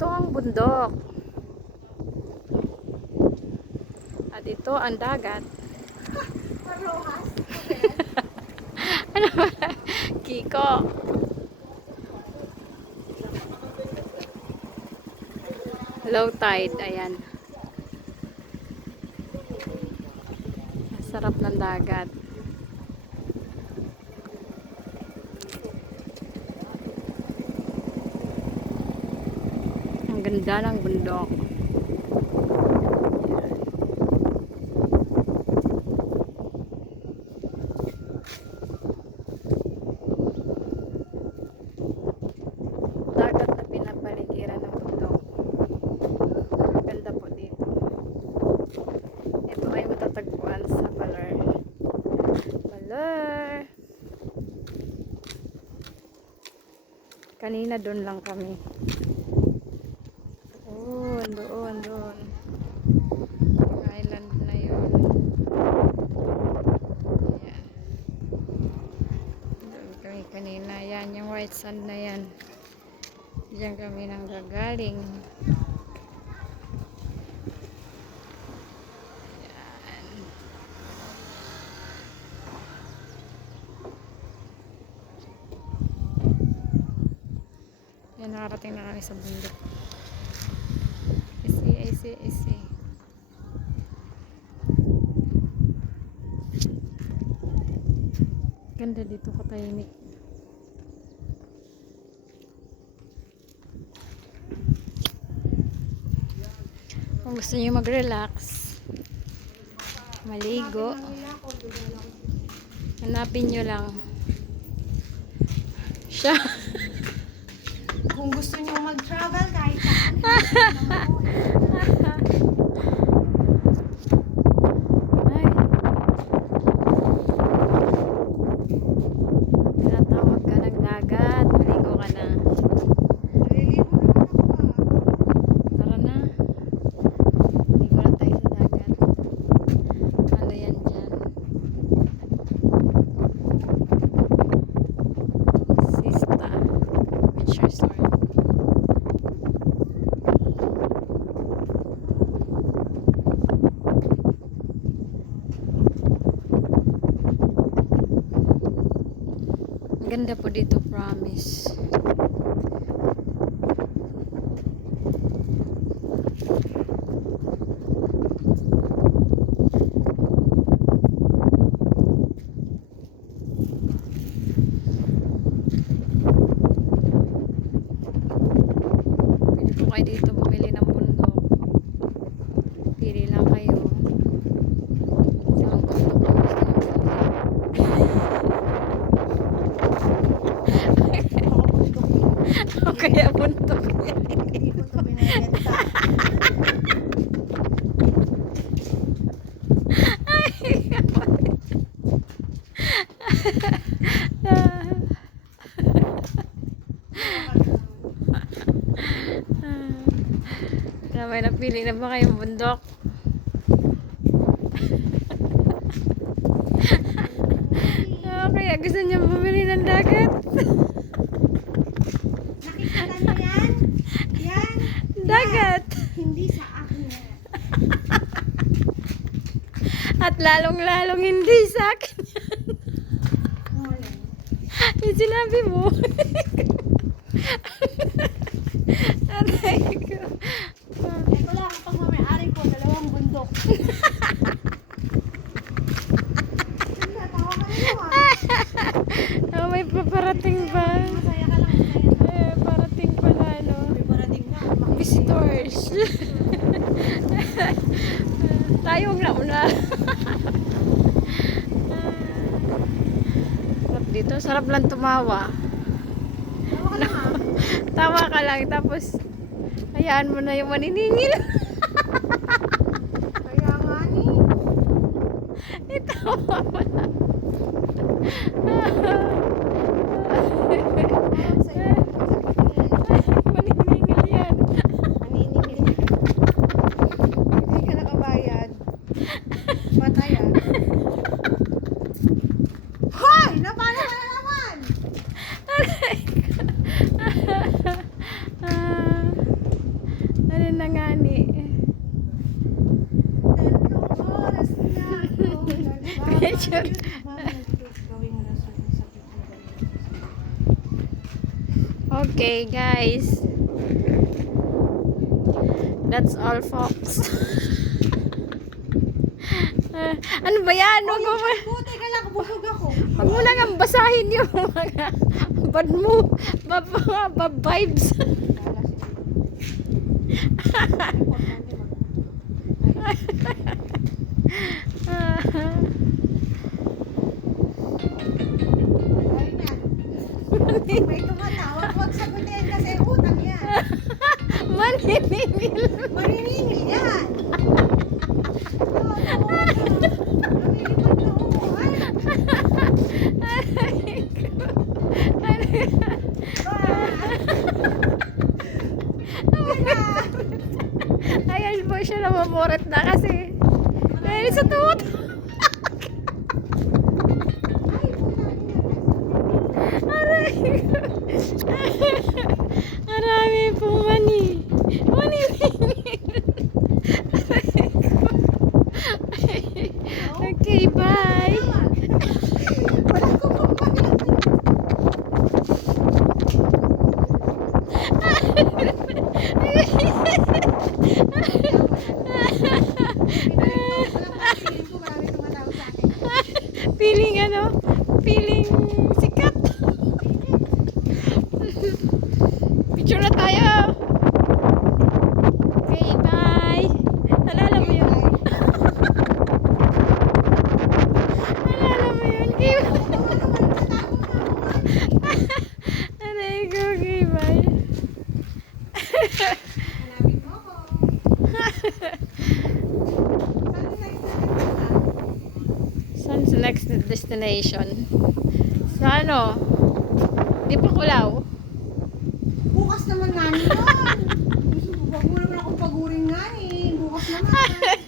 Ito ang bundok. At ito ang dagat. Rojas. Ano ba? Kiko. Low tide. Ayan. Sarap ng dagat. Ang ganda ng bundok. Dagat na pinapaligiran ng bundok. Ang ganda po dito. Ito ay matatagpuan sa Baler. Baler! Kanina doon lang kami. Doon. Island na yun. Ayan. Doon kami kanina. Yan, yung white sand na yan. Diyan kami nang gagaling. Yan. Yan, nakarating na kami sa bundok. Easy. Ganda dito, katahimik. Kung gusto niyo mag-relax, maligo, hanapin nyo lang siya. Kung gusto nyo mag-travel kahit saan, Ay. Tinatawag ka ng dagat, maligo ka na. naliligo naman ako. Tara na. Maligo na tayo sa dagat. Ano yan dyan? Sista Beach Resort. Ang ganda po dito, promise. Pili po kayo dito bumili ng bundok. Pili lang kayo. Sa ang bundok ang gusto nyo bilhin. O kaya bundok. Hindi ko ito binibenta. May napili na ba kayong bundok? Kaya gusto niyo bumili ng dagat? Nakikita nyo yan? Yan. Dagat! Hindi sa akin yan. At lalong-lalong hindi sa akin yan. Oh, yan. Yung sinabi mo. Aray ko. Ito lang ang pagmamayari ko, 2 bundok. Tawa ka na Oh, may paparating ba? Masaya ka lang, masaya. Parating pala, no? May parating na. Visitors. Tayong nauna. Sarap dito. Sarap lang tumawa. Tawa ka lang ha. Tawa ka lang. Tapos, hayaan mo na yung maniningil. Kaya nga ni. Itawa mo na. Parang sa iyo. Maniningil yan. Maniningil. Hindi ka nakabayad. Patay ah. Hoy! Napala ka na naman! Aray ko. picture. Gawin mo na sa picture. Okay, guys. That's all, folks. Ano ba yan? Huwag mo, Buti ka lang, busog ako. huwag mo lang ang basahin yung mga bad mo, bad vibes. May tumatawag, huwag sagutin kasi utang yan. Maniningil. Maniningil yan. Namilipad na umuhan. Aray ko. Aray. Ayan po siya namamorat na kasi. Dahil sa tuwot. Aray ko. Marami pong mani. Maniningil. Aray ko. Okay, bye. Wala ko Feeling ano? Feeling sikat. Picture na tayo. Okay, bye. Alala mo yun? Alala mo yun? Aray ko, okay, bye. Saan sa next destination? Sa ano? Di pa Kulaw. Bukas naman nga yun. Huwag mo naman akong paguring nga eh. Bukas naman.